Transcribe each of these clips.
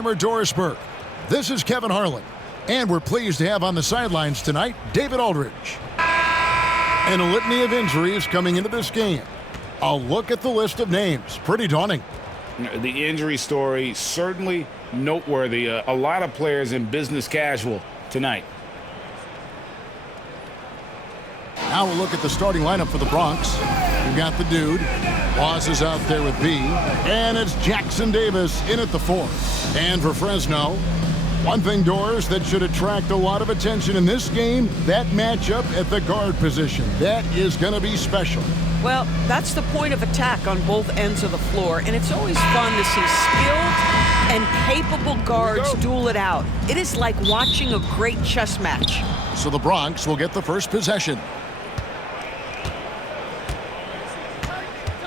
Famer Doris Burke. This is Kevin Harlan, and we're pleased to have on the sidelines tonight David Aldridge. And a litany of injuries coming into this game. A look at the list of names. Pretty daunting. The injury story certainly noteworthy. A lot of players in business casual tonight. Now we'll look at the starting lineup for the Bronx. You've got the dude. Boss is out there with B. And it's Jackson Davis in at the 4. And for Fresno, one thing, Doris, that should attract a lot of attention in this game, that matchup at the guard position. That is going to be special. Well, that's the point of attack on both ends of the floor, and it's always fun to see skilled and capable guards duel it out. It is like watching a great chess match. So the Bronx will get the first possession.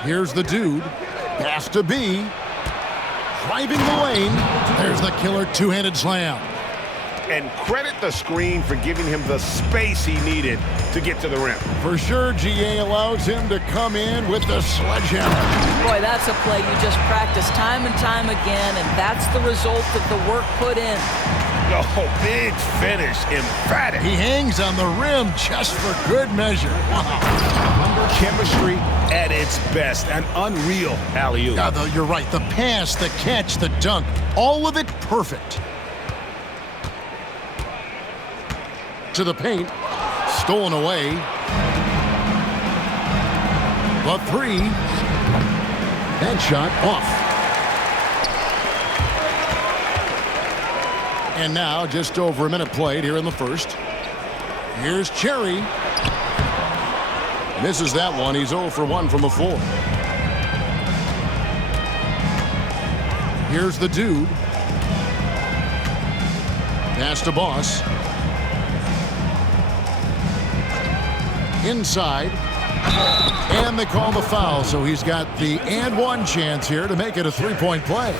Here's the dude. Pass to B. Driving the lane. There's the killer two-handed slam. And credit the screen for giving him the space he needed to get to the rim. For sure, GA allows him to come in with the sledgehammer. Boy, that's a play you just practice time and time again, and that's the result of the work put in. Oh, big finish, emphatic. He hangs on the rim just for good measure. Wow. Chemistry at its best, an unreal alley-oop. Yeah, though, you're right. The pass, the catch, the dunk, all of it perfect. To the paint, stolen away. The 3. That shot off. And now just over a minute played here in the first. Here's Cherry. Misses that one. He's 0 for 1 from the floor. Here's the dude. Pass to Boss. Inside. And they call the foul, so he's got the and one chance here to make it a three-point play.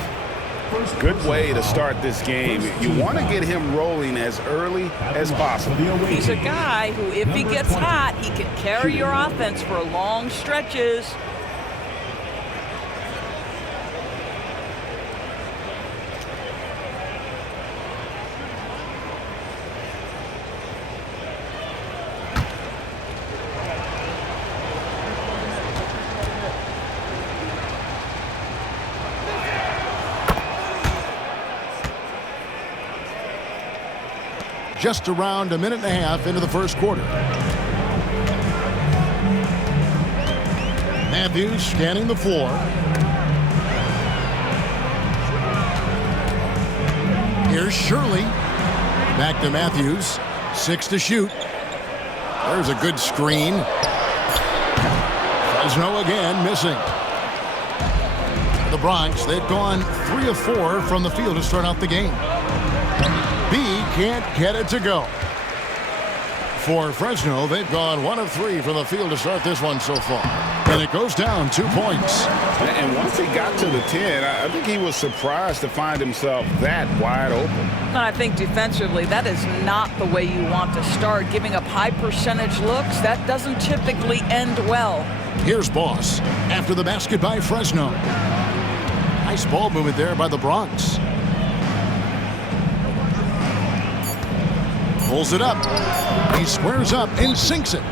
Good way to start this game. You want to get him rolling as early as possible. He's a guy who, if he gets hot, he can carry your offense for long stretches. Just around a minute and a half into the first quarter. Matthews scanning the floor. Here's Shirley. Back to Matthews. 6 to shoot. There's a good screen. Fresno again missing. The Bronx, they've gone 3 of 4 from the field to start out the game. B can't get it to go. For Fresno, they've gone 1 of 3 from the field to start this one so far. And it goes down 2 points. And once he got to the 10, I think he was surprised to find himself that wide open. And I think defensively, that is not the way you want to start. Giving up high percentage looks, that doesn't typically end well. Here's Boss after the basket by Fresno. Nice ball movement there by the Bronx. Pulls it up. He squares up and sinks it.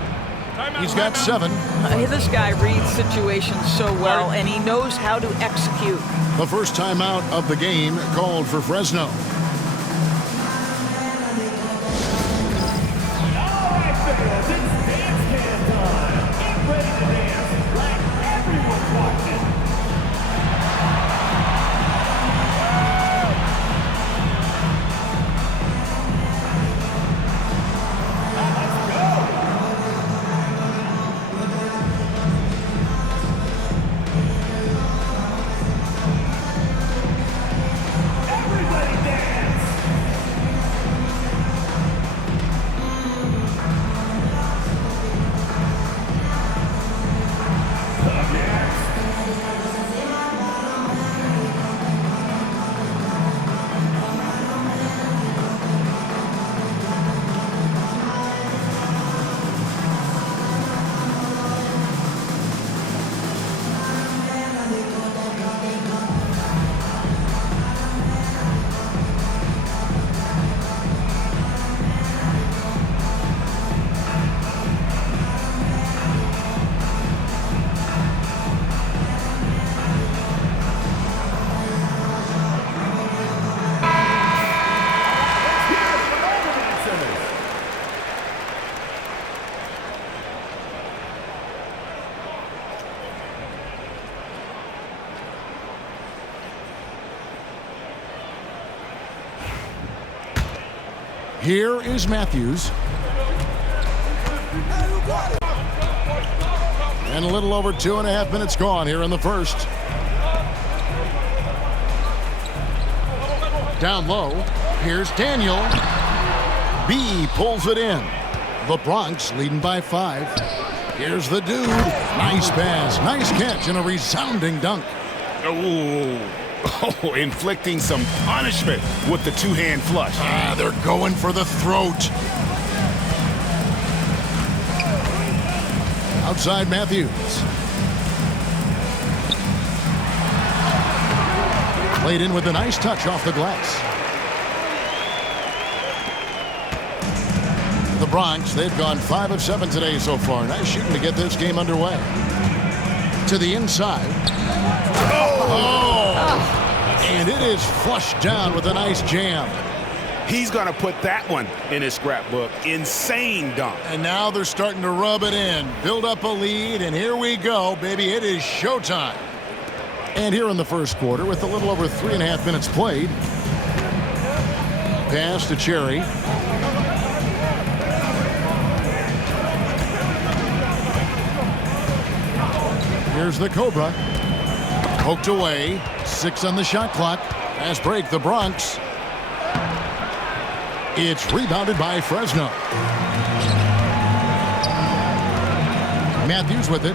He's got 7. This guy reads situations so well, and he knows how to execute. The first timeout of the game called for Fresno. Here is Matthews. And a little over 2.5 minutes gone here in the first. Down low, here's Daniel. B pulls it in. The Bronx leading by 5. Here's the dude. Nice pass, nice catch, and a resounding dunk. Oh, inflicting some punishment with the two-hand flush. They're going for the throat. Outside Matthews. Played in with a nice touch off the glass. The Bronx, they've gone 5 of 7 today so far. Nice shooting to get this game underway. To the inside. And it is flushed down with a nice jam. He's going to put that one in his scrapbook. Insane dunk. And now they're starting to rub it in, build up a lead, and here we go, baby. It is showtime. And here in the first quarter, with a little over 3.5 minutes played, pass to Cherry. Here's the Cobra. Poked away. 6 on the shot clock. Fast break, the Bronx. It's rebounded by Fresno. Matthews with it.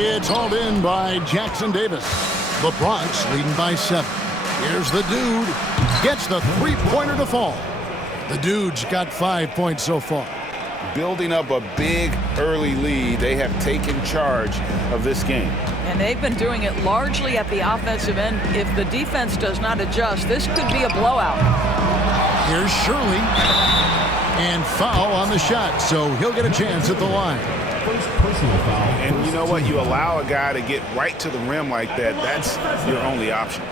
It's hauled in by Jackson Davis. The Bronx leading by 7. Here's the dude. Gets the three-pointer to fall. The dude's got 5 points so far. Building up a big early lead. They have taken charge of this game. And they've been doing it largely at the offensive end. If the defense does not adjust, this could be a blowout. Here's Shirley. And foul on the shot, so he'll get a chance at the line. And you know what? You allow a guy to get right to the rim like that, that's your only option.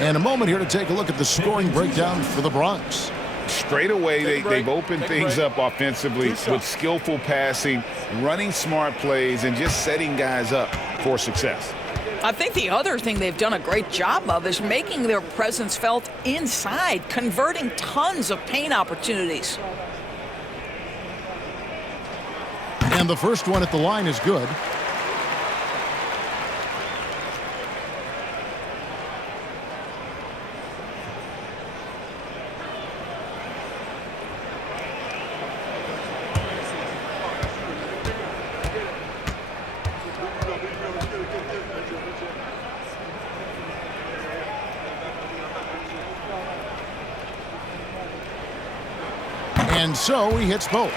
And a moment here to take a look at the scoring breakdown for the Bronx. Straight away, they've opened things up offensively with skillful passing, running smart plays, and just setting guys up for success. I think the other thing they've done a great job of is making their presence felt inside, converting tons of paint opportunities. And the first one at the line is good. And so he hits both.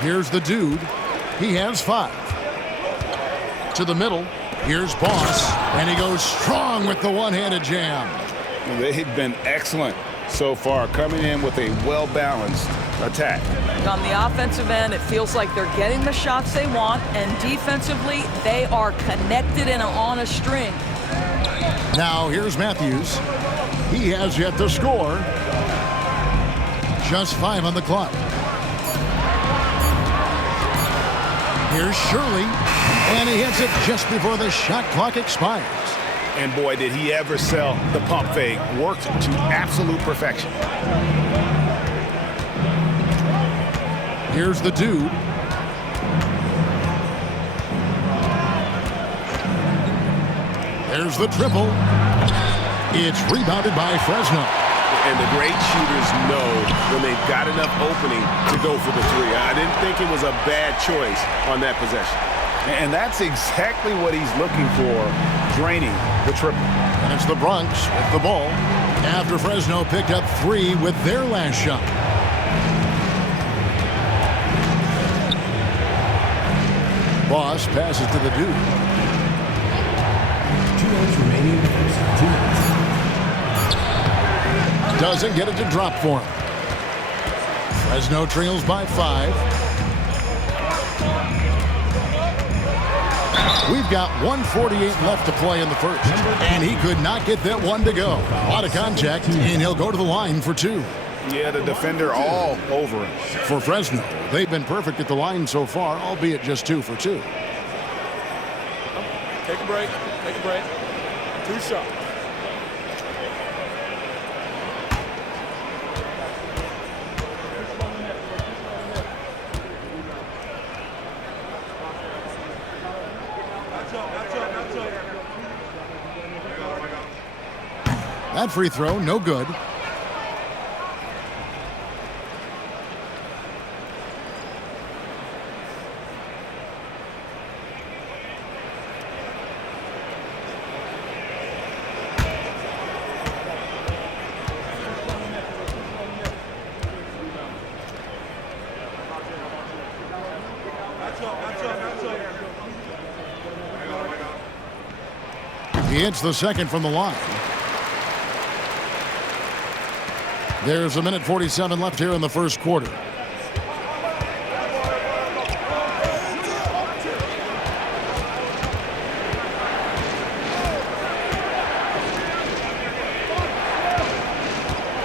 Here's the dude. He has 5. To the middle. Here's Boss. And he goes strong with the one-handed jam. They've been excellent so far, coming in with a well-balanced attack. On the offensive end, it feels like they're getting the shots they want, and defensively, they are connected and on a string. Now here's Matthews. He has yet to score. Just 5 on the clock. Here's Shirley, and he hits it just before the shot clock expires. And boy, did he ever sell the pump fake. Worked to absolute perfection. Here's the dude. There's the triple. It's rebounded by Fresno. And the great shooters know when they've got enough opening to go for the 3. I didn't think it was a bad choice on that possession. And that's exactly what he's looking for, draining the triple. And it's the Bronx with the ball after Fresno picked up 3 with their last shot. Boss passes to the dude. 2 minutes remaining in the first. 2 minutes. Doesn't get it to drop for him. Fresno trails by 5. We've got 1:48 left to play in the first. And he could not get that one to go. A lot of contact, and he'll go to the line for 2. Yeah, the defender all over him. For Fresno, they've been perfect at the line so far, albeit just 2 for 2. Take a break. Take a break. 2 shots. That free throw, no good. He hits the second from the line. There's a minute 47 left here in the first quarter.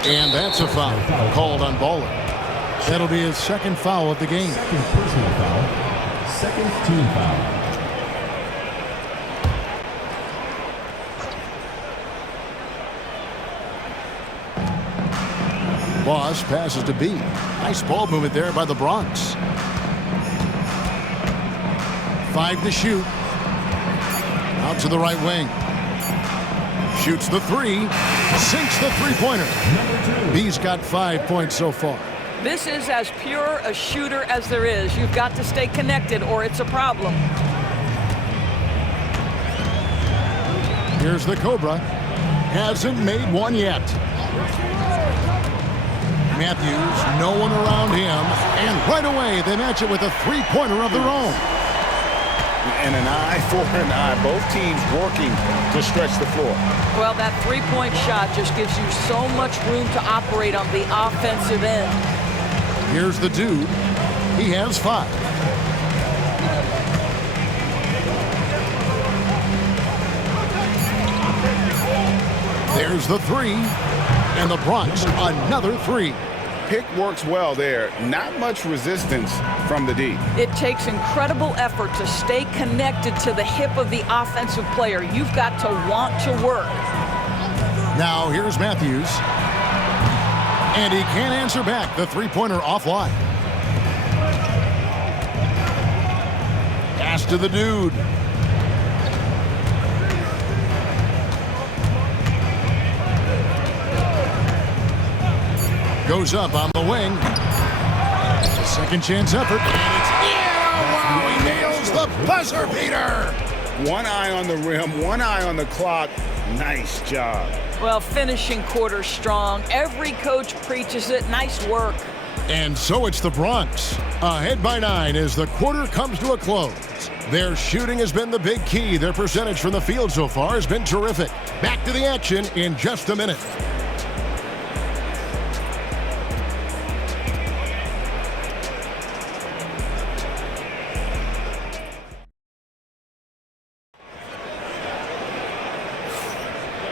And that's a foul called on Baller. That'll be his second foul of the game. Second personal foul. Second team foul. Boss passes to B. Nice ball movement there by the Bronx. 5 to shoot. Out to the right wing. Shoots the 3. Sinks the three-pointer. B's got 5 points so far. This is as pure a shooter as there is. You've got to stay connected or it's a problem. Here's the Cobra. Hasn't made one yet. Matthews, no one around him, and right away they match it with a three-pointer of their own. And an eye for an eye. Both teams working to stretch the floor. Well, that three-point shot just gives you so much room to operate on the offensive end. Here's the dude. He has 5. There's the 3. And the Bronx, another 3. Pick works well there. Not much resistance from the D. It takes incredible effort to stay connected to the hip of the offensive player. You've got to want to work. Now here's Matthews. And he can't answer back. The three-pointer offline. Pass to the dude. Goes up on the wing. Second chance effort. And it's wow, he nails the buzzer beater. One eye on the rim, one eye on the clock. Nice job. Well, finishing quarter strong. Every coach preaches it. Nice work. And so it's the Bronx. Ahead by 9 as the quarter comes to a close. Their shooting has been the big key. Their percentage from the field so far has been terrific. Back to the action in just a minute.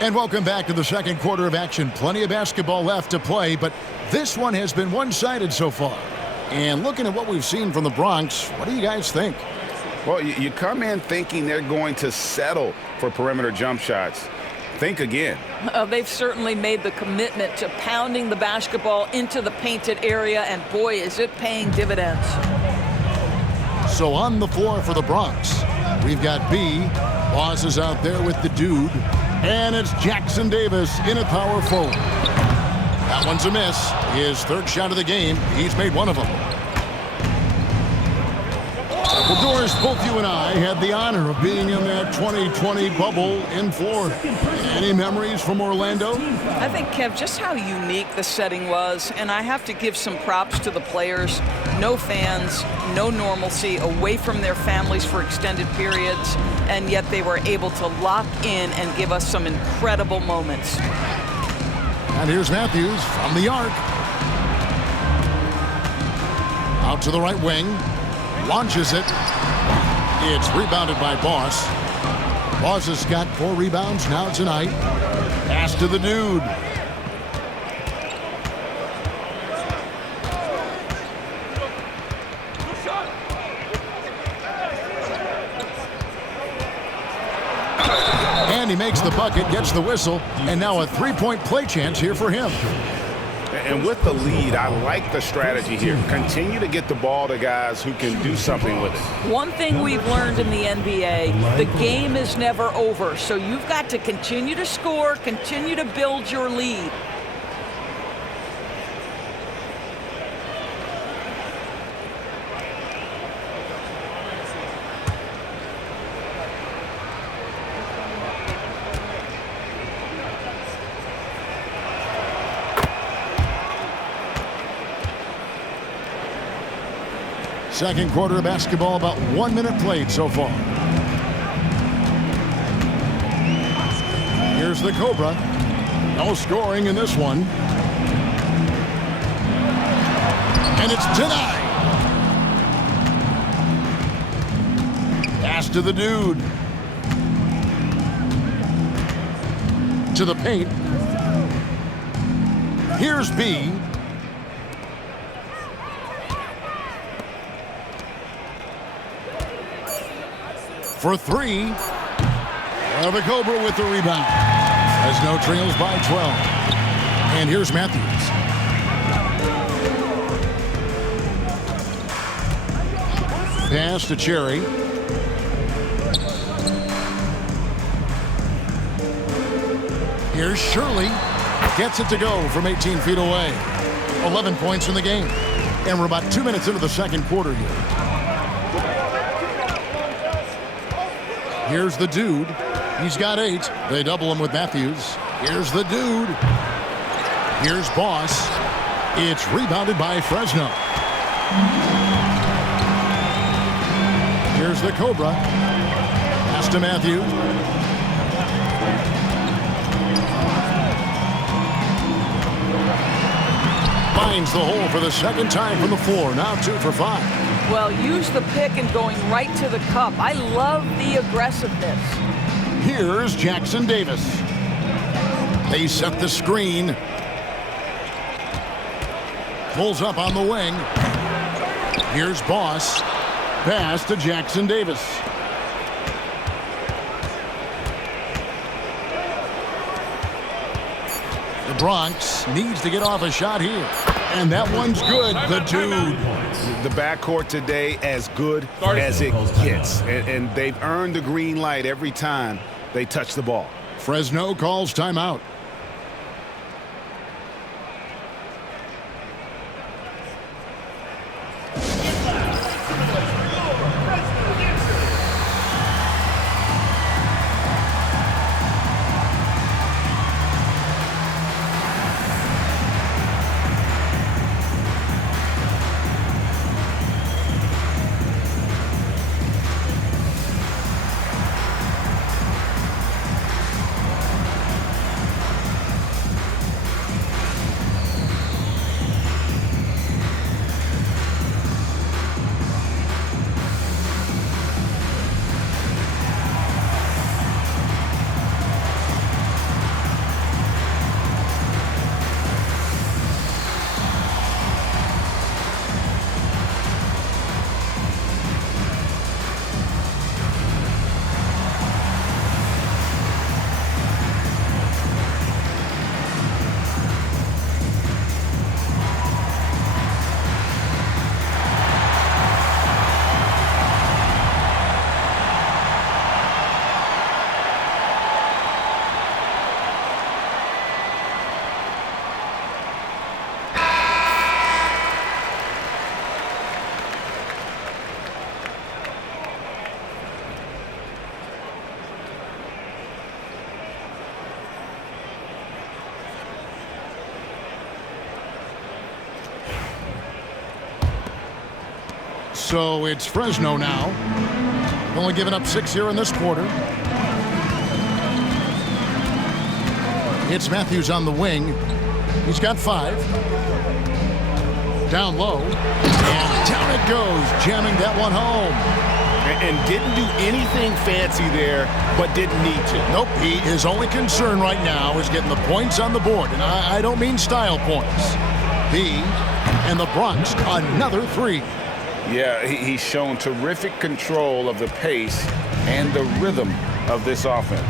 And welcome back to the second quarter of action. Plenty of basketball left to play, but this one has been one-sided so far. And looking at what we've seen from the Bronx, what do you guys think? Well, you come in thinking they're going to settle for perimeter jump shots. Think again. They've certainly made the commitment to pounding the basketball into the painted area, and boy, is it paying dividends. So on the floor for the Bronx, we've got B. Boss is out there with the dude. And it's Jackson Davis in at power forward. That one's a miss. His third shot of the game. He's made one of them. Well, Doris, both you and I had the honor of being in that 2020 bubble in Florida. Any memories from Orlando? I think, Kev, just how unique the setting was, and I have to give some props to the players. No fans, no normalcy, away from their families for extended periods, and yet they were able to lock in and give us some incredible moments. And here's Matthews from the arc. Out to the right wing. Launches it. It's rebounded by Boss. Boss has got 4 rebounds now tonight. Pass to the dude. he makes the bucket, gets the whistle, and now a three-point play chance here for him. And with the lead, I like the strategy here. Continue to get the ball to guys who can do something with it. One thing we've learned in the NBA, the game is never over. So you've got to continue to score, continue to build your lead. Second quarter of basketball, about 1 minute played so far. Here's the Cobra. No scoring in this one. And it's denied. Pass to the dude. To the paint. Here's B. For three. The Cobra with the rebound. Fresno trails by 12. And here's Matthews. Pass to Cherry. Here's Shirley. Gets it to go from 18 feet away. 11 points in the game. And we're about 2 minutes into the second quarter here. Here's the dude. He's got 8. They double him with Matthews. Here's the dude. Here's Boss. It's rebounded by Fresno. Here's the Cobra. Pass to Matthews. Finds the hole for the second time from the floor. Now 2 for 5. Well, use the pick and going right to the cup. I love the aggressiveness. Here's Jackson Davis. They set the screen. Pulls up on the wing. Here's Boss. Pass to Jackson Davis. The Bronx needs to get off a shot here. And that one's good. The dude. The backcourt today as good as it gets. And they've earned the green light every time they touch the ball. Fresno calls timeout. So it's Fresno now. Only given up 6 here in this quarter. It's Matthews on the wing. He's got 5. Down low. And down it goes, jamming that one home. And didn't do anything fancy there, but didn't need to. Nope, his only concern right now is getting the points on the board. And I don't mean style points. And the Bronx, another 3. Yeah, he's shown terrific control of the pace and the rhythm of this offense.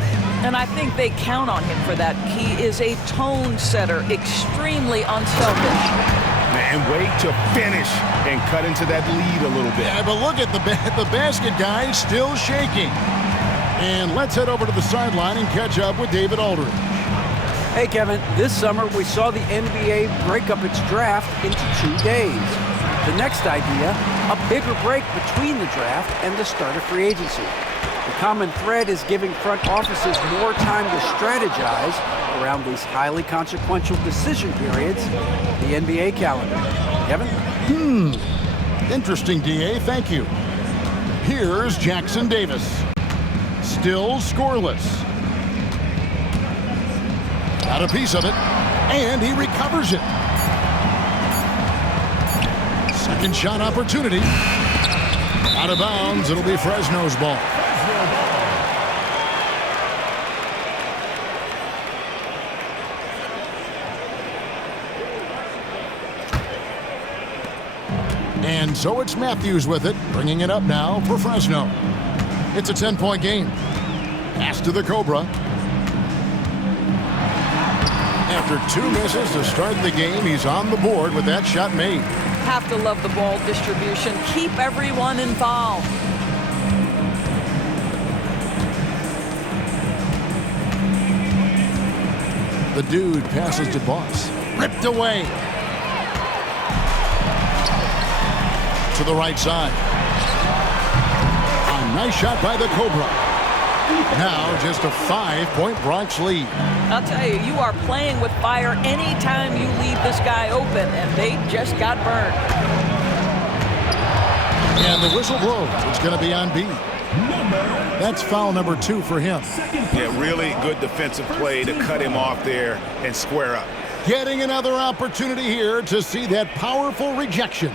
And I think they count on him for that. He is a tone setter, extremely unselfish. And wait to finish and cut into that lead a little bit. Yeah, but look at the basket guy still shaking. And let's head over to the sideline and catch up with David Aldridge. Hey, Kevin, this summer we saw the NBA break up its draft into 2 days. The next idea, a bigger break between the draft and the start of free agency. The common thread is giving front offices more time to strategize around these highly consequential decision periods, the NBA calendar. Kevin? Interesting, DA. Thank you. Here's Jackson Davis. Still scoreless. Got a piece of it, and he recovers it. Second shot opportunity. Out of bounds. It'll be Fresno's ball. And so it's Matthews with it, bringing it up now for Fresno. It's a 10-point game. Pass to the Cobra. After 2 misses to start the game, he's on the board with that shot made. Have to love the ball distribution. Keep everyone involved. The dude passes to Boss. Ripped away. To the right side. A nice shot by the Cobra. Now just a 5-point Bronx lead. I'll tell you, you are playing with fire anytime you leave this guy open, and they just got burned. And the whistle blows. It's going to be on B. That's foul number 2 for him. Yeah, really good defensive play to cut him off there and square up. Getting another opportunity here to see that powerful rejection.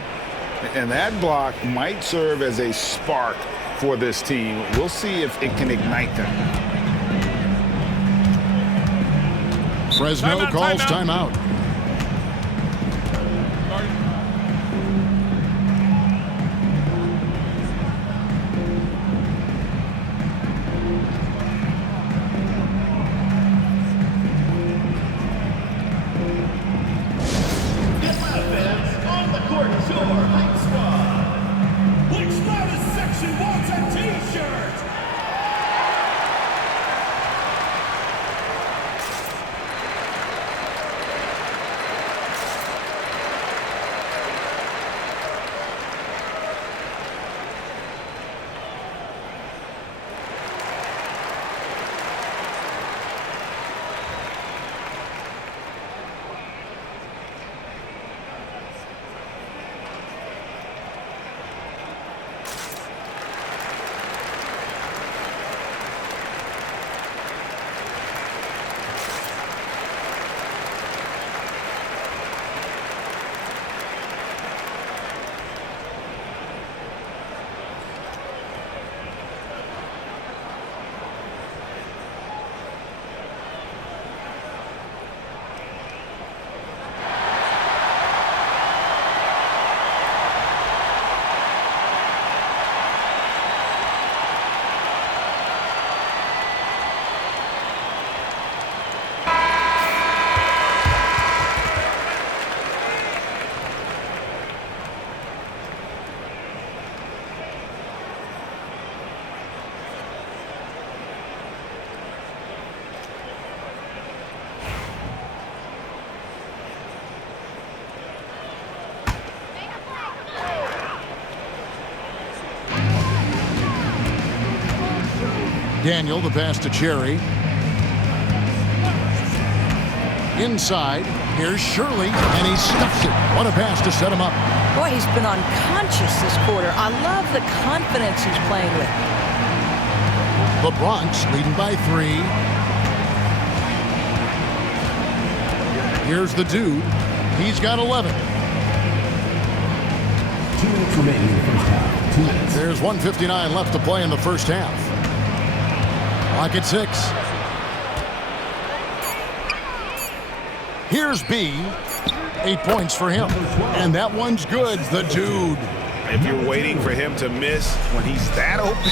And that block might serve as a spark for this team. We'll see if it can ignite them. Fresno calls timeout. Daniel, the pass to Cherry. Inside, here's Shirley, and he stuffs it. What a pass to set him up. Boy, he's been unconscious this quarter. I love the confidence he's playing with. The Bronx leading by 3. Here's the dude. He's got 11. 2 minutes remaining in the first half. 2 minutes. There's 1:59 left to play in the first half. Clock at 6. Here's B. 8 points for him. And that one's good. The dude. If you're waiting for him to miss when he's that open,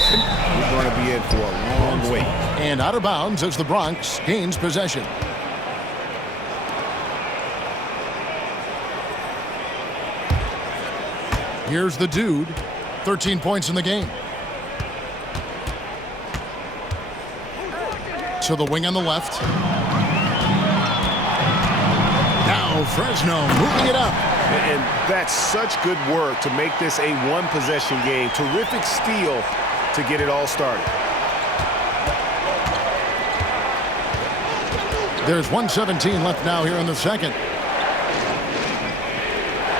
you're going to be in for a long wait. And out of bounds as the Bronx gains possession. Here's the dude. 13 points in the game. To the wing on the left. Now Fresno moving it up. And that's such good work to make this a one-possession game. Terrific steal to get it all started. There's 1:17 left now here in the second.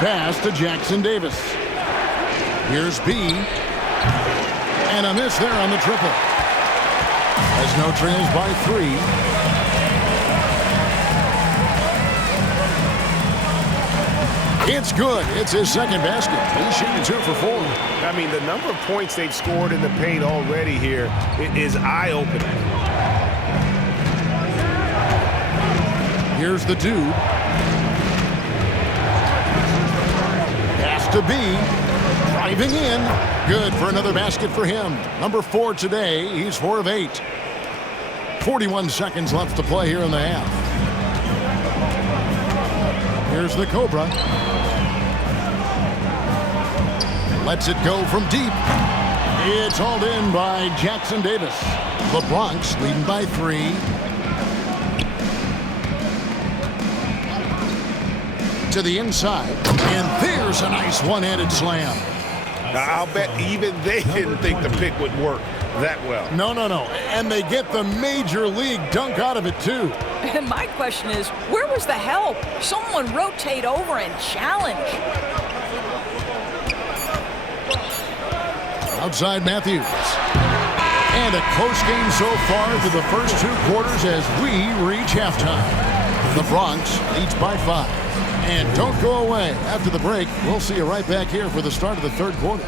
Pass to Jackson Davis. Here's B. And a miss there on the triple. Fresno trails by 3. It's good. It's his second basket. He's shooting 2 for 4. I mean, the number of points they've scored in the paint already here is eye-opening. Here's the dude. Pass to B. Driving in. Good for another basket for him. Number 4 today. He's 4 of 8. 41 seconds left to play here in the half. Here's the Cobra. Lets it go from deep. It's hauled in by Jackson Davis. The Bronx leading by 3. To the inside. And there's a nice one-handed slam. I'll bet even they didn't think the pick would work that well. No. And they get the major league dunk out of it, too. And my question is, where was the help? Someone rotate over and challenge. Outside Matthews. And a close game so far through the first 2 quarters as we reach halftime. The Bronx leads by 5. And don't go away. After the break, we'll see you right back here for the start of the third quarter.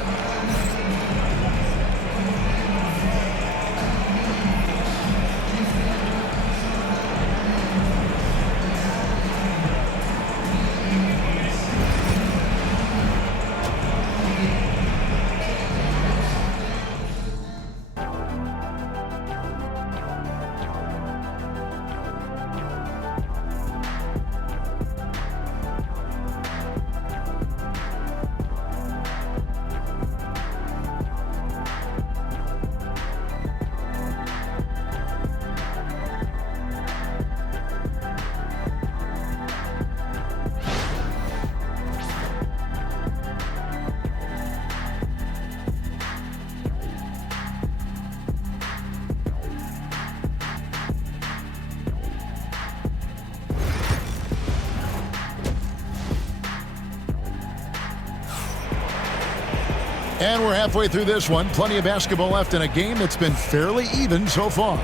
And we're halfway through this one. Plenty of basketball left in a game that's been fairly even so far.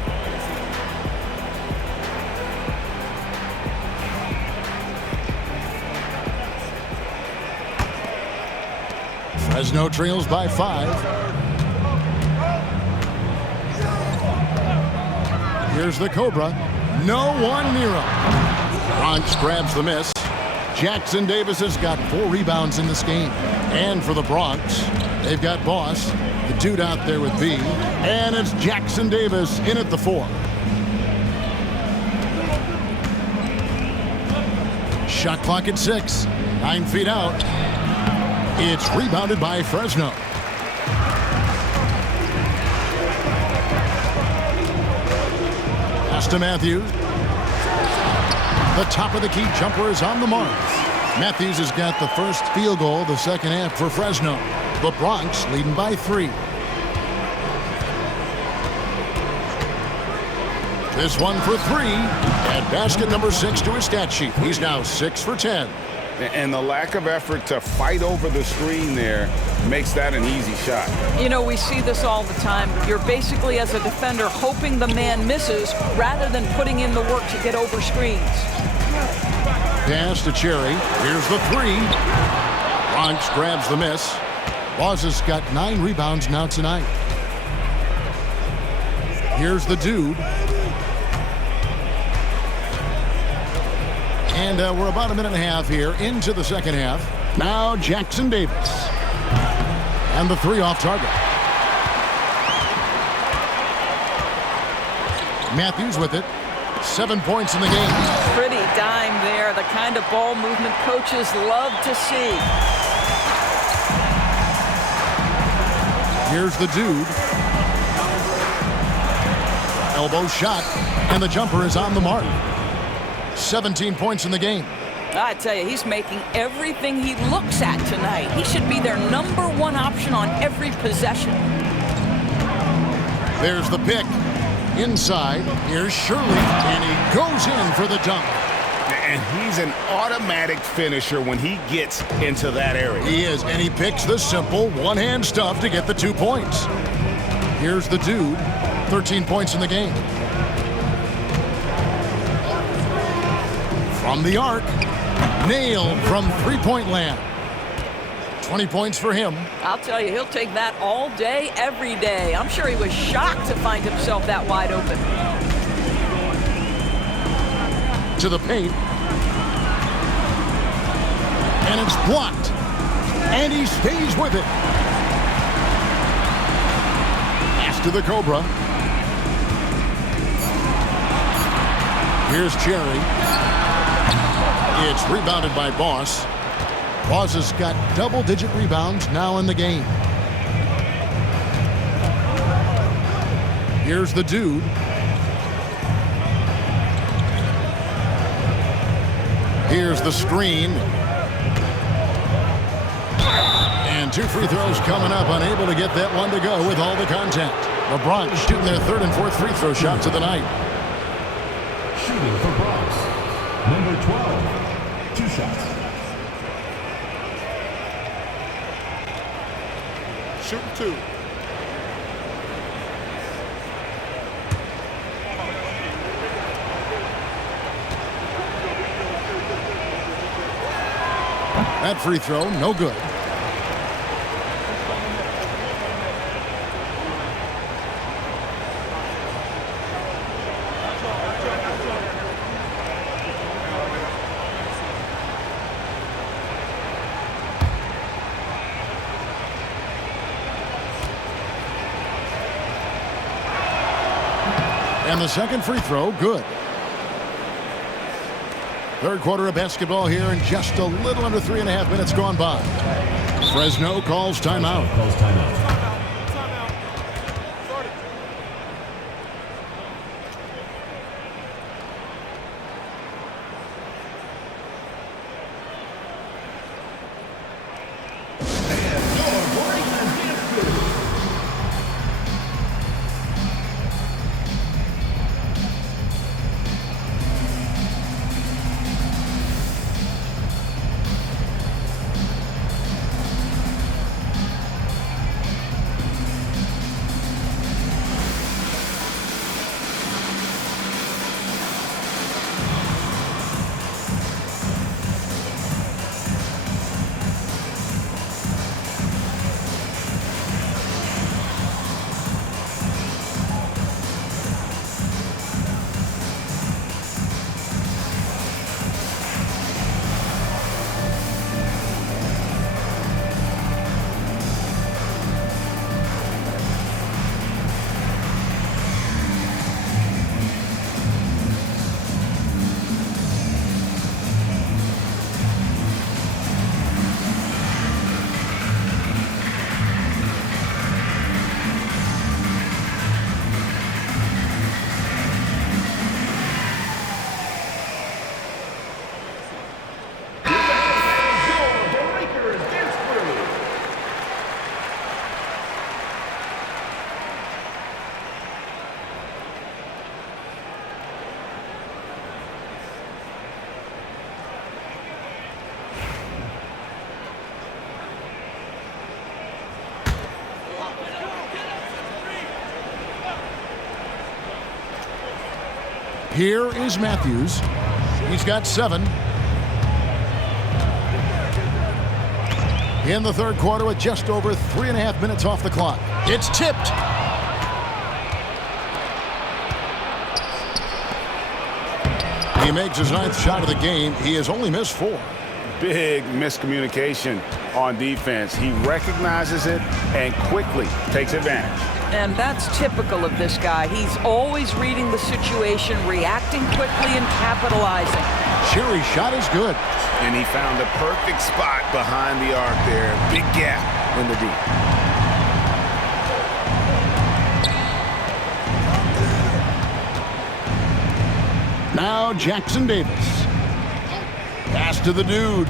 Fresno trails by 5. Here's the Cobra. No one near him. Bronx grabs the miss. Jackson Davis has got 4 rebounds in this game. And for the Bronx, they've got Boss, the dude out there with B, and it's Jackson Davis in at the 4. Shot clock at 6. 9 feet out. It's rebounded by Fresno. Pass to Matthews. The top of the key jumper is on the mark. Matthews has got the first field goal of the second half for Fresno. The Bronx leading by 3. This one for 3. And basket number 6 to his stat sheet. He's now 6 for 10. And the lack of effort to fight over the screen there makes that an easy shot. You know, we see this all the time. You're basically, as a defender, hoping the man misses rather than putting in the work to get over screens. Pass to Cherry. Here's the 3. Bronx grabs the miss. Boss has got 9 rebounds now tonight. Here's the dude. And we're about a minute and a half here into the second half. Now Jackson Davis. And the 3 off target. Matthews with it. 7 points in the game. Pretty dime there. The kind of ball movement coaches love to see. Here's the dude. Elbow shot, and the jumper is on the mark. 17 points in the game. I tell you, he's making everything he looks at tonight. He should be their #1 option on every possession. There's the pick. Inside, here's Shirley, and he goes in for the dunk. And he's an automatic finisher when he gets into that area. He is, and he picks the simple one-hand stuff to get the 2 points. Here's the dude. 13 points in the game. From the arc, nailed from three-point land. 20 points for him. I'll tell you, he'll take that all day, every day. I'm sure he was shocked to find himself that wide open. To the paint. And it's blocked. And he stays with it. Pass to the Cobra. Here's Cherry. It's rebounded by Boss. Boss has got double-digit rebounds now in the game. Here's the dude. Here's the screen. And 2 free throws coming up, unable to get that one to go with all the contact. The Bronx shooting their 3rd and 4th free throw shots of the night. Shooting for Bronx, number 12, 2 shots. Shooting 2. That free throw, no good. And the second free throw, good. 3rd quarter of basketball here, and just a little under 3.5 minutes gone by. Fresno calls timeout. Here is Matthews. He's got 7. In the 3rd quarter with just over 3.5 minutes off the clock. It's tipped. He makes his 9th shot of the game. He has only missed 4. big miscommunication on defense. He recognizes it and quickly takes advantage. And that's typical of this guy. He's always reading the situation, reacting quickly, and capitalizing. Sherry's shot is good. And he found the perfect spot behind the arc there. Big gap in the deep. Now Jackson Davis. Pass to the dude.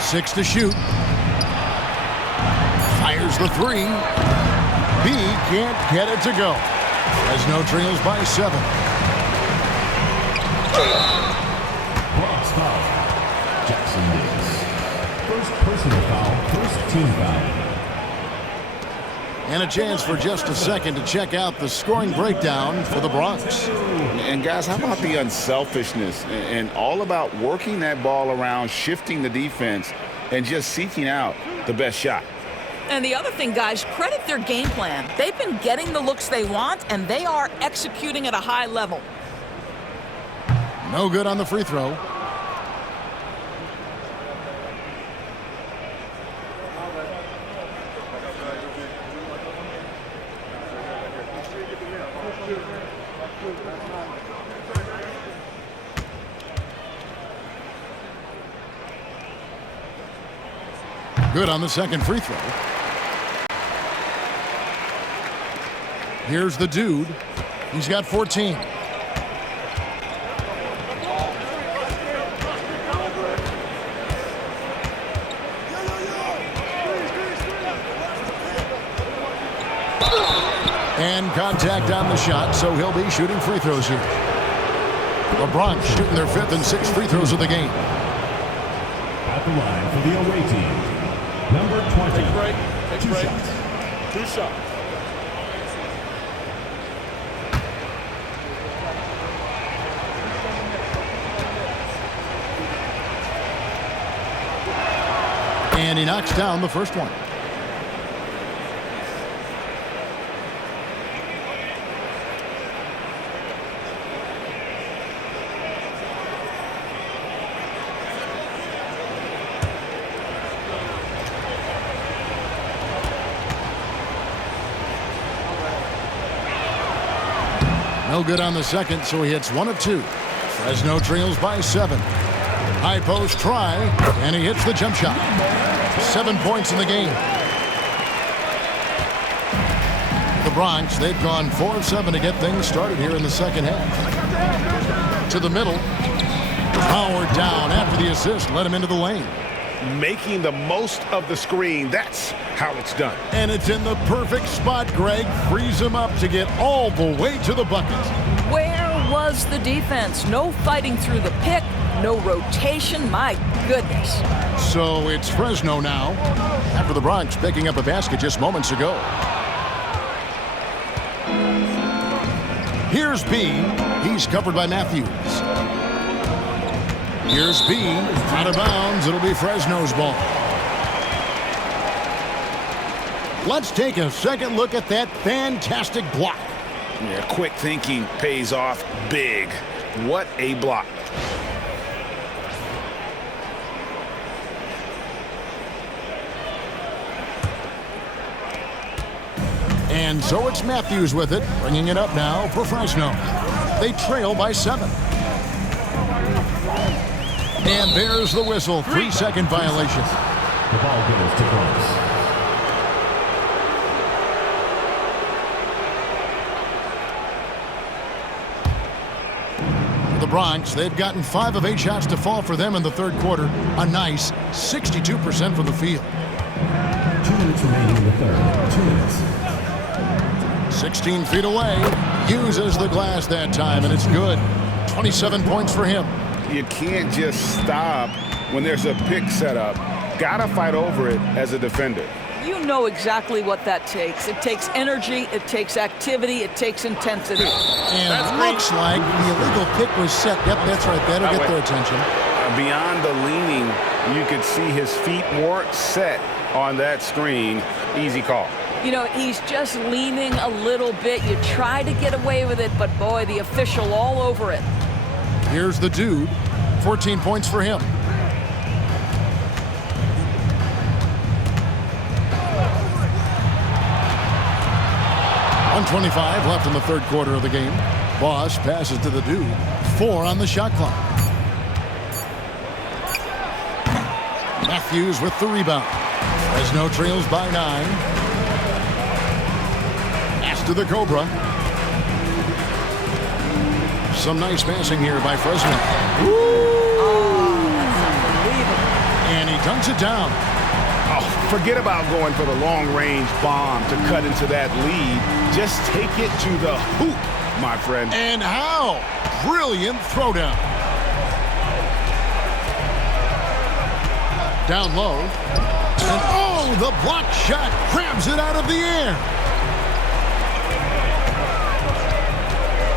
6 to shoot. Fires the 3. B can't get it to go. Fresno trails by 7. Bronx foul. Jackson Davis. First personal foul, first team foul. And a chance for just a second to check out the scoring breakdown for the Bronx. And guys, how about the unselfishness and all about working that ball around, shifting the defense, and just seeking out the best shot. And the other thing, guys, credit their game plan. They've been getting the looks they want, and they are executing at a high level. No good on the free throw. Good on the second free throw. Here's the dude. He's got 14. And contact on the shot, so he'll be shooting free throws here. The Bronx shooting their 5th and 6th free throws of the game. At the line for the away team. Number 20. Take a break. Take a 2 break. shots. 2 shots. And he knocks down the first one. No good on the second, so he hits 1 of 2. Fresno trails by 7. High post try, and he hits the jump shot. 7 points in the game. The Bronx, they've gone 4 of 7 to get things started here in the second half. To the middle. Powered down after the assist, let him into the lane. Making the most of the screen. That's how it's done. And it's in the perfect spot, Greg. Frees him up to get all the way to the bucket. Where was the defense? No fighting through the pick, no rotation. My goodness. So it's Fresno now, after the Bronx picking up a basket just moments ago. Here's B. He's covered by Matthews. Here's B. Out of bounds. It'll be Fresno's ball. Let's take a second look at that fantastic block. Yeah, quick thinking pays off big. What a block. And so it's Matthews with it, bringing it up now for Fresno. They trail by 7. And there's the whistle. 3-second violation. The ball goes to Bronx. The Bronx, they've gotten 5 of 8 shots to fall for them in the third quarter. A nice 62% from the field. 2 minutes remaining in the third. 2 minutes. 16 feet away. Uses the glass that time, and it's good. 27 points for him. You can't just stop when there's a pick set up. Gotta fight over it as a defender. You know exactly what that takes. It takes energy, it takes activity, it takes intensity. And it looks like the illegal pick was set. Yep, that's right. That'll get their attention. Beyond the leaning, you could see his feet weren't set on that screen. Easy call. You know, he's just leaning a little bit. You try to get away with it, but boy, the official all over it. Here's the dude. 14 points for him. .125 left in the third quarter of the game. Boss passes to the dude. 4 on the shot clock. Matthews with the rebound. Fresno trails by 9. Pass to the Cobra. Some nice passing here by Fresno. And he dunks it down. Oh, forget about going for the long-range bomb to cut into that lead. Just take it to the hoop, my friend. And how? Brilliant throwdown. Down low. And oh, the block shot grabs it out of the air.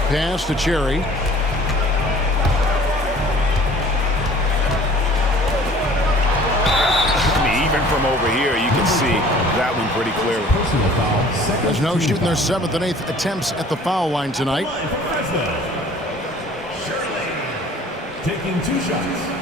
Pass to Cherry. Even from over here, you can see that one pretty clearly. Fresno shooting their 7th and 8th attempts at the foul line tonight. Taking 2 shots.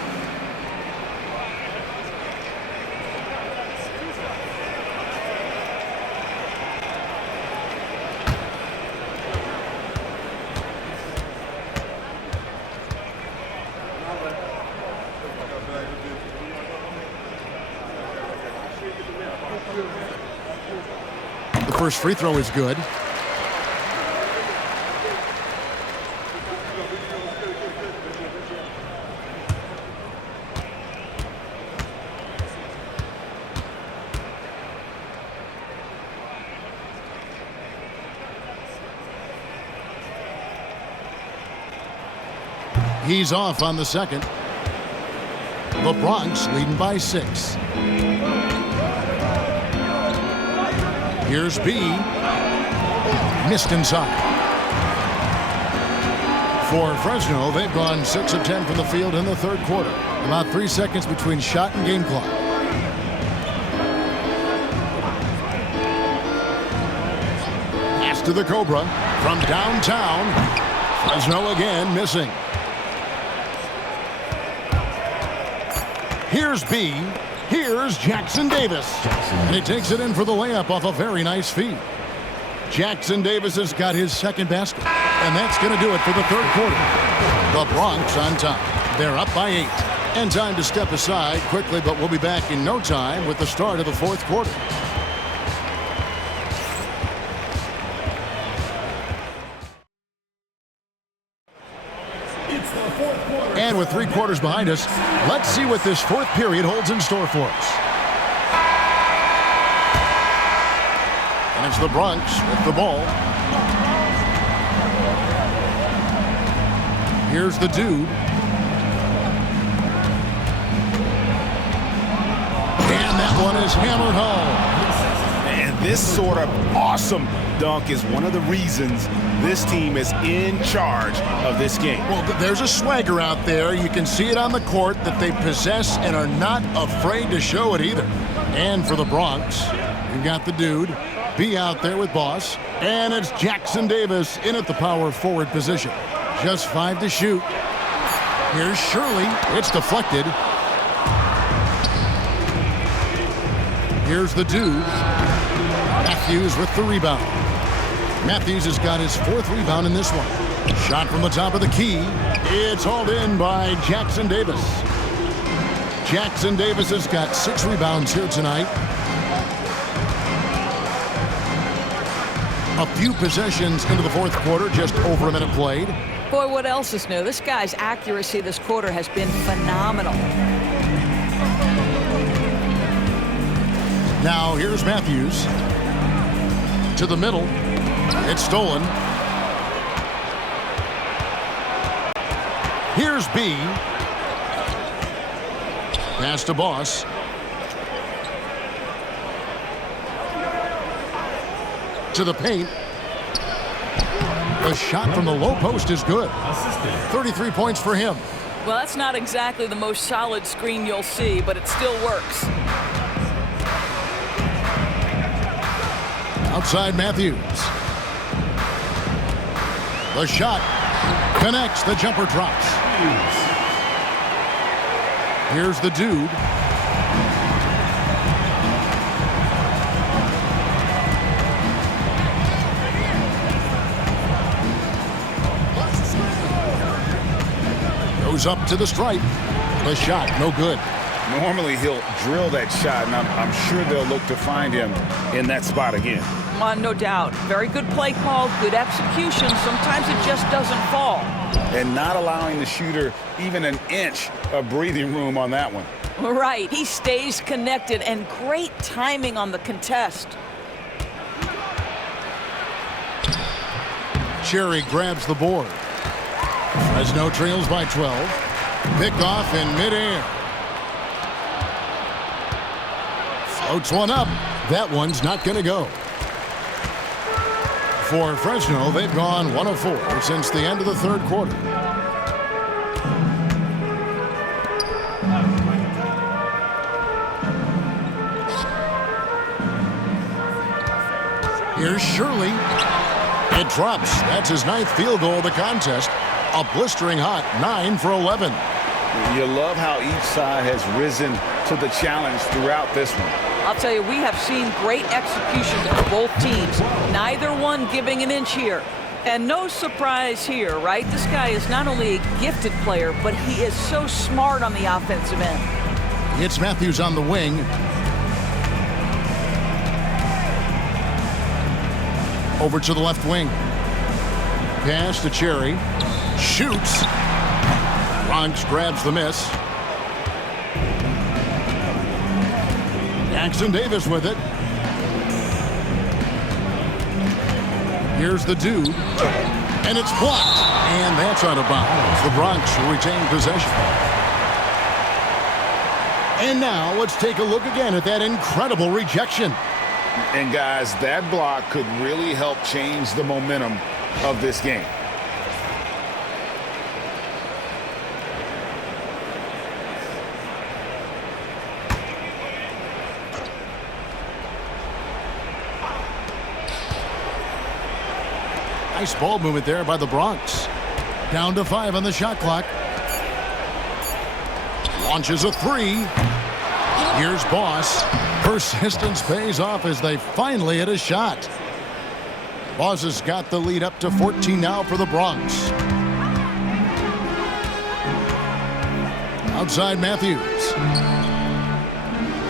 The first free throw is good. He's off on the second. The Bronx leading by 6. Here's B. Missed inside. For Fresno, they've gone 6 of 10 from the field in the third quarter. About 3 seconds between shot and game clock. Pass to the Cobra from downtown. Fresno again missing. Here's B. Here's Jackson Davis. And he takes it in for the layup off a very nice feed. Jackson Davis has got his second basket. And that's going to do it for the third quarter. The Bronx on top. They're up by 8. And time to step aside quickly, but we'll be back in no time with the start of the fourth quarter. And with 3 quarters behind us, let's see what this fourth period holds in store for us. And it's the Bronx with the ball. Here's the dude. And that one is hammered home. And this sort of awesome dunk is one of the reasons this team is in charge of this game. Well, there's a swagger out there. You can see it on the court that they possess and are not afraid to show it either. And for the Bronx, you've got the dude, B out there with Boss. And it's Jackson Davis in at the power forward position. Just 5 to shoot. Here's Shirley. It's deflected. Here's the dude. Matthews with the rebound. Matthews has got his 4th rebound in this one. Shot from the top of the key. It's hauled in by Jackson Davis. Jackson Davis has got 6 rebounds here tonight. A few possessions into the fourth quarter, just over a minute played. Boy, what else is new? This guy's accuracy this quarter has been phenomenal. Now here's Matthews. To the middle. It's stolen. Here's B. Pass to Boss. To the paint. The shot from the low post is good. 33 points for him. Well, that's not exactly the most solid screen you'll see, but it still works. Outside Matthews. The shot connects. The jumper drops. Here's the dude. Goes up to the stripe. The shot, no good. Normally he'll drill that shot, and I'm sure they'll look to find him in that spot again. No doubt. Very good play call, good execution. Sometimes it just doesn't fall. And not allowing the shooter even an inch of breathing room on that one. Right. He stays connected, and great timing on the contest. Cherry grabs the board. Fresno trails by 12. Pick off in midair. Floats one up. That one's not going to go. For Fresno, they've gone 1 of 4 since the end of the third quarter. Here's Shirley. It drops. That's his 9th field goal of the contest. A blistering hot 9 for 11. You love how each side has risen to the challenge throughout this one. I'll tell you, we have seen great execution from both teams. Neither one giving an inch here. And no surprise here, right? This guy is not only a gifted player, but he is so smart on the offensive end. It's Matthews on the wing. Over to the left wing. Pass to Cherry. Shoots. Bronx grabs the miss. Jackson Davis with it. Here's the dude. And it's blocked. And that's out of bounds. The Bronx will retain possession. And now let's take a look again at that incredible rejection. And guys, that block could really help change the momentum of this game. Nice ball movement there by the Bronx. Down to 5 on the shot clock. Launches a 3. Here's Boss. Persistence pays off as they finally hit a shot. Boss has got the lead up to 14 now for the Bronx. Outside Matthews.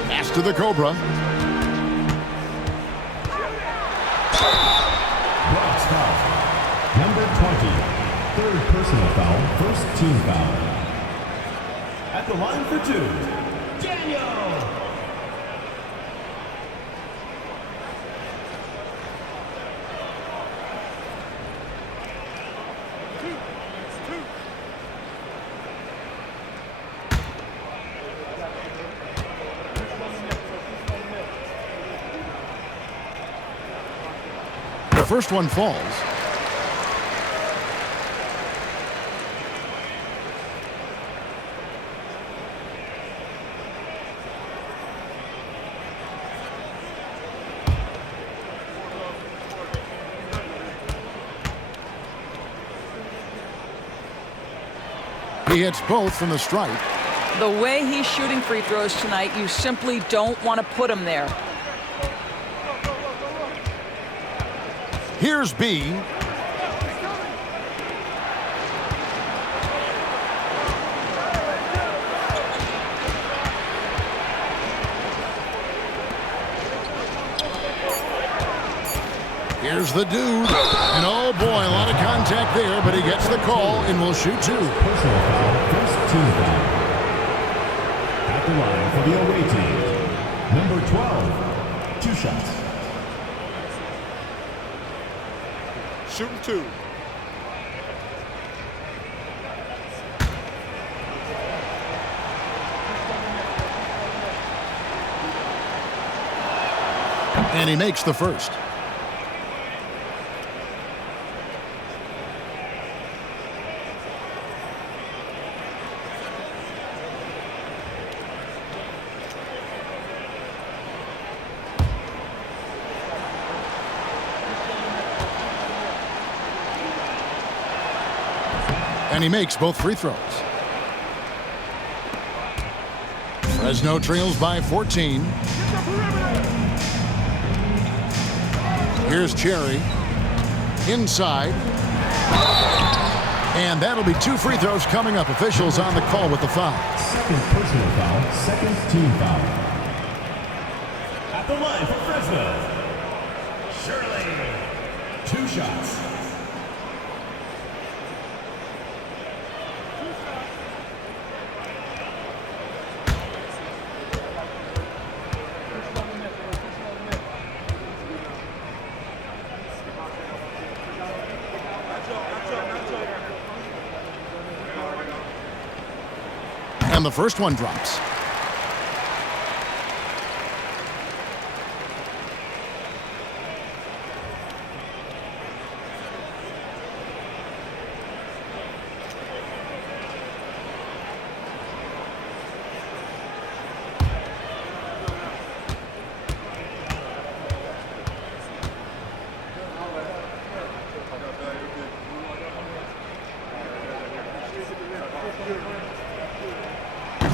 Pass to the Cobra. Number 20, 3rd personal foul, 1st team foul. At the line for 2, Daniel. The first one falls. He hits both from the stripe. The way he's shooting free throws tonight, you simply don't want to put him there. Here's B. Here's the dude. And oh boy, a lot of contact there, but he gets the call and will shoot 2. Personal foul, 1st team foul. At the line for the away team, number 12, 2 shots. Shooting 2. And he makes the first. And he makes both free throws. Fresno trails by 14. Here's Cherry. Inside. And that'll be 2 free throws coming up. Officials on the call with the foul. Second personal foul, second team foul. At the line for Fresno, Shirley. 2 shots. And the first one drops.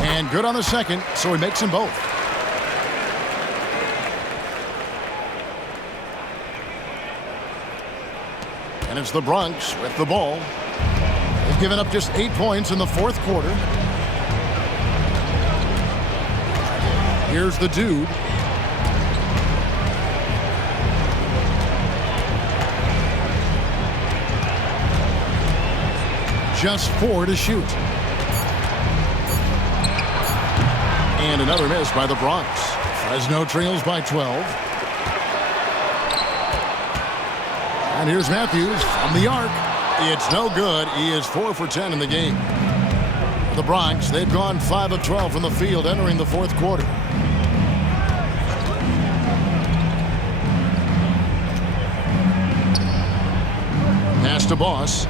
And good on the second, so he makes them both. And it's the Bronx with the ball. They've given up just 8 points in the fourth quarter. Here's the dude. Just 4 to shoot. And another miss by the Bronx. Fresno trails by 12. And here's Matthews from the arc. It's no good. He is 4 for 10 in the game. For the Bronx, they've gone 5 of 12 from the field entering the fourth quarter. Pass to Boss.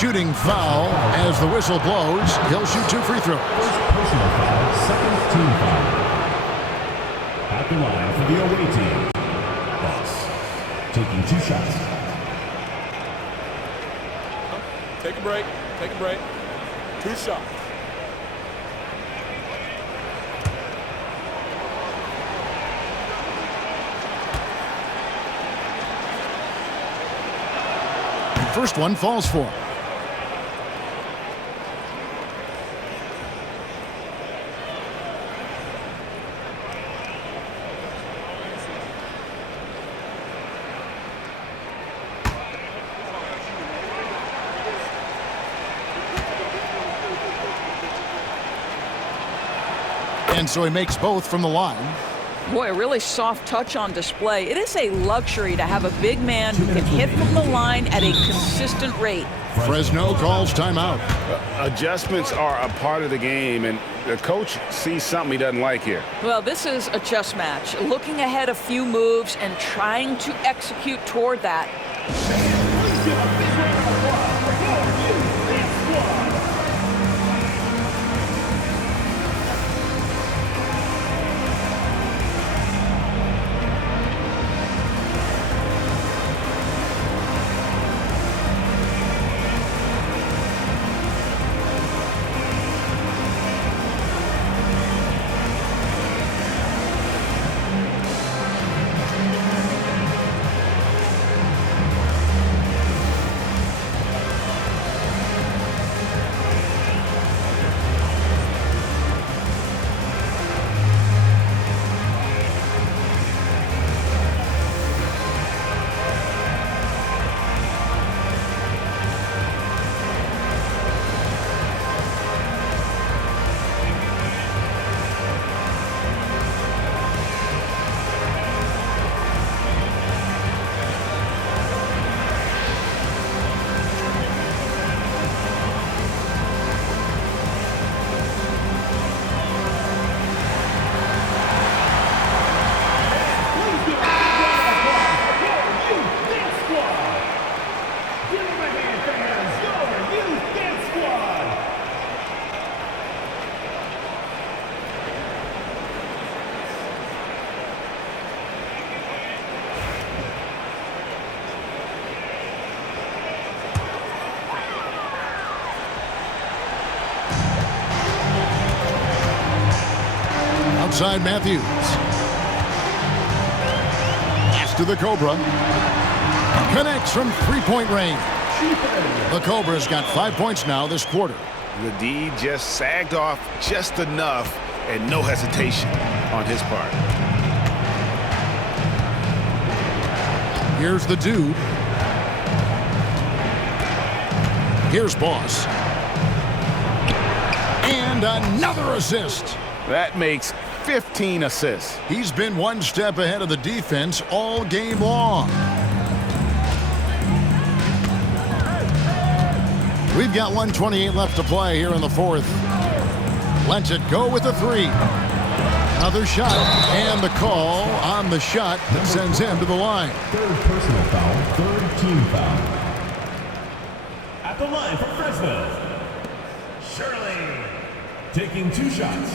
Shooting foul as the whistle blows. He'll shoot 2 free throws. Personal foul, second team foul. At the line for the away team, Boss, taking 2 shots. Take a break. Take a break. 2 shots. First one falls for him. And so he makes both from the line. Boy, a really soft touch on display. It is a luxury to have a big man who can hit from the line at a consistent rate. Fresno calls timeout. Adjustments are a part of the game, and the coach sees something he doesn't like here. Well, this is a chess match. Looking ahead a few moves and trying to execute toward that. Outside Matthews. Pass to the Cobra. Connects from three-point range. The Cobra's got 5 points now this quarter. The D just sagged off just enough and no hesitation on his part. Here's the dude. Here's Boss. And another assist. That makes 15 assists. He's been one step ahead of the defense all game long. We've got 1:28 left to play here in the fourth. Lets it go with a three. Another shot, and the call on the shot that sends him to the line. Third personal foul, third team foul. At the line for Fresno, Shirley, taking 2 shots.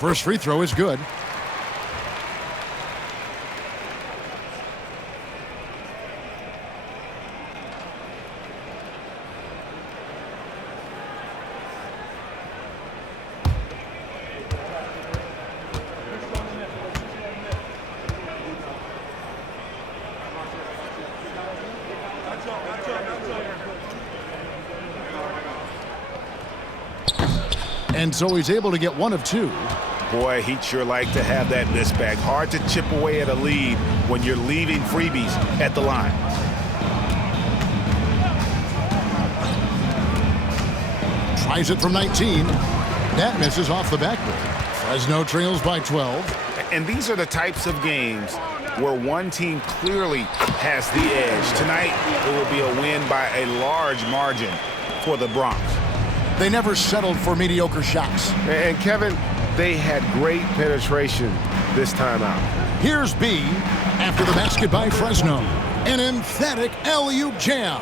First free throw is good. And so he's able to get 1 of 2. Boy, he'd sure like to have that miss back. Hard to chip away at a lead when you're leaving freebies at the line. Tries it from 19. That misses off the backboard. Fresno trails by 12. And these are the types of games where one team clearly has the edge. Tonight, it will be a win by a large margin for the Bronx. They never settled for mediocre shots. And Kevin, they had great penetration this time out. Here's B after the basket by Fresno. An emphatic alley-oop jam.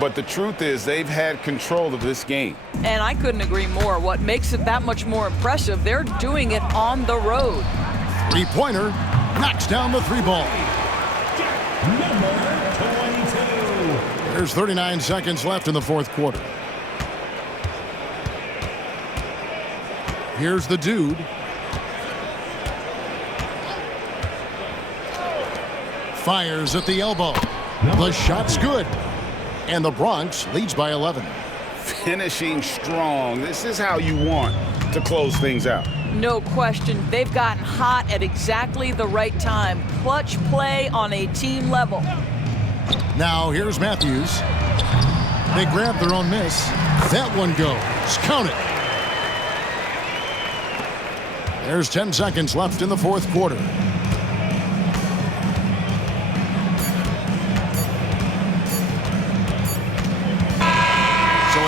But the truth is they've had control of this game. And I couldn't agree more. What makes it that much more impressive, they're doing it on the road. Three-pointer knocks down the 3-ball. Number 22. There's 39 seconds left in the fourth quarter. Here's the dude. Fires at the elbow. The shot's good. And the Bronx leads by 11. Finishing strong. This is how you want to close things out. No question. They've gotten hot at exactly the right time. Clutch play on a team level. Now here's Matthews. They grab their own miss. That one goes. Count it. There's 10 seconds left in the fourth quarter. So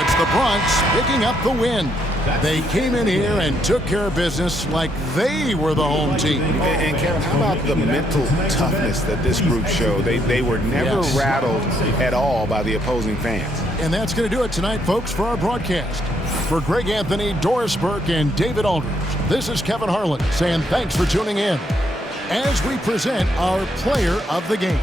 it's the Bronx picking up the win. They came in here and took care of business like they were the home team. And Kevin, how about the mental toughness that this group showed? They were never rattled at all by the opposing fans. And that's going to do it tonight, folks, for our broadcast. For Greg Anthony, Doris Burke, and David Aldridge, this is Kevin Harlan saying thanks for tuning in as we present our player of the game.